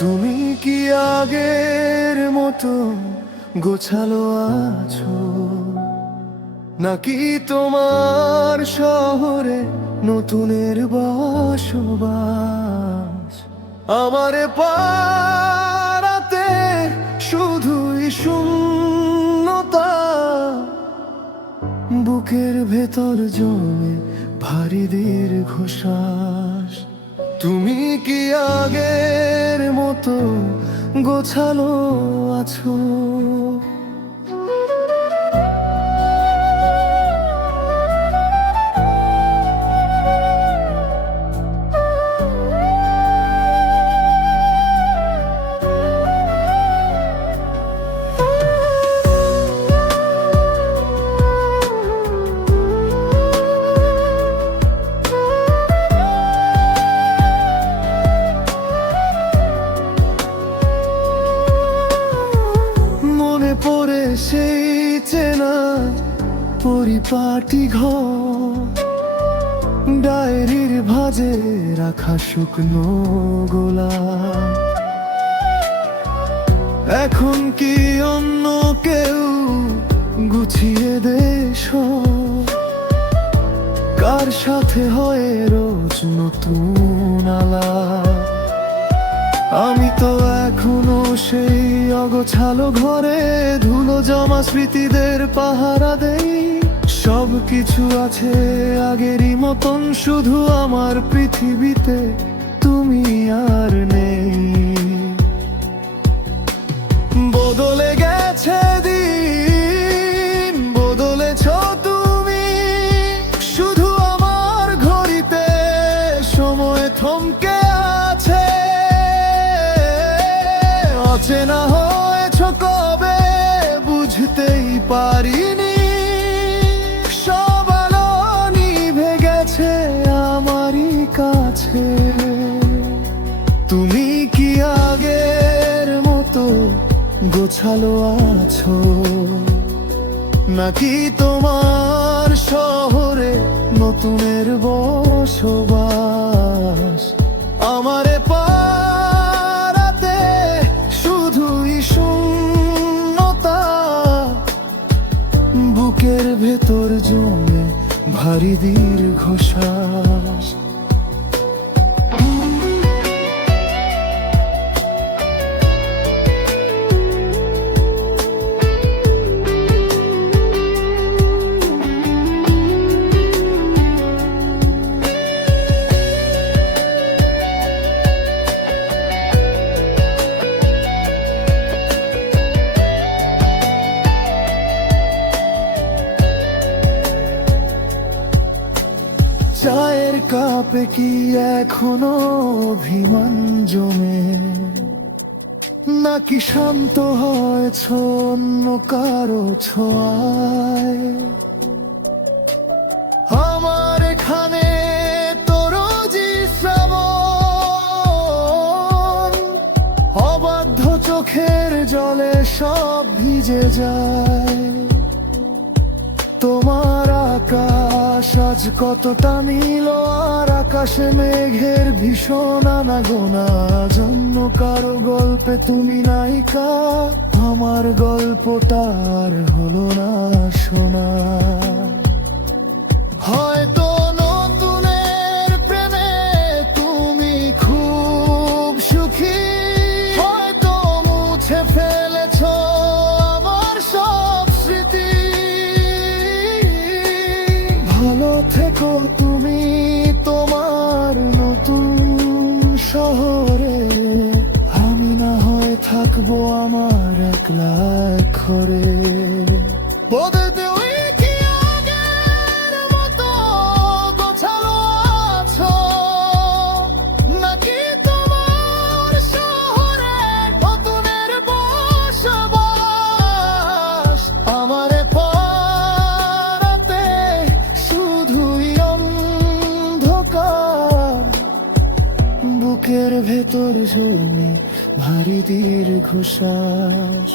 তুমি কি আগের মতো গোছালো আছো, নাকি তোমার শহরে নতুনের বসবাস? আমারে পারাতে শুধুই শূন্যতা, বুকের ভেতর জমে ভারী দীর্ঘশ্বাস। তুমি কি আগের মতো গোছালো আছো? পরে সেই চেনা পরিপাটি ঘর, ডায়েরির ভাঁজে রাখা শুকনো গোলা। এখন কি অন্য কেউ গুছিয়ে দেশ? কার সাথে হয় রোজ নতুন আলাপ? আমি তো এখনো সেই অগোছালো ঘরে ধুলো জমা স্মৃতিদের পাহারা দেই। সব কিছু আছে আগেরই মতন, শুধু আমার পৃথিবীতে তুমি আর নেই। বদলে গেছে দিন, বদলেছ তুমি, শুধু আমার ঘড়িতে সময় থমকে আছে। অচেনা হয়েছ কবে বুঝতেই পারিনি, সব আলো নিভে গেছে আমারই কাছে। তুমি কি আগের মতো গোছালো আছো, নাকি তোমার শহরে নতুনের বসবাস? আমারে পারাতে শুধুই শূন্যতা, বুকের ভেতর জমে ভারী দীর্ঘশ্বাস। চায়ের কাপে কি এখনো অভিমান জমে, নাকি শান্ত হয়েছ অন্য কারো ছোঁয়ায়? আমার এখানে তোর শ্রাবণ, অবাধ্য চোখের জলে সব ভিজে যায়। তোমার আকাশ আজ কতটা নীল, আর আকাশে মেঘের ভীষণ আনাগোনা। জন্য কারো গল্পে তুমি নায়িকা, আমার গল্পটা আর হলো না শোনা। হয়তো নতুনের প্রেমে তুমি খুব সুখী, হয়তো মুছে ফেলেছ আমার সব স্মৃতি। ভালো থেকো তুমি তোমার নতুন শহরে, আমি না হয় থাকবো আমার একলা ঘরে। বদলে কি আগের মতো গোছালো আছো, নাকি তোমার শহরে নতুনের বসবাস? আমারে পারাতে শুধুই অন্ধকার, বুকের ভেতর জমে ভারী দীর্ঘশ্বাস।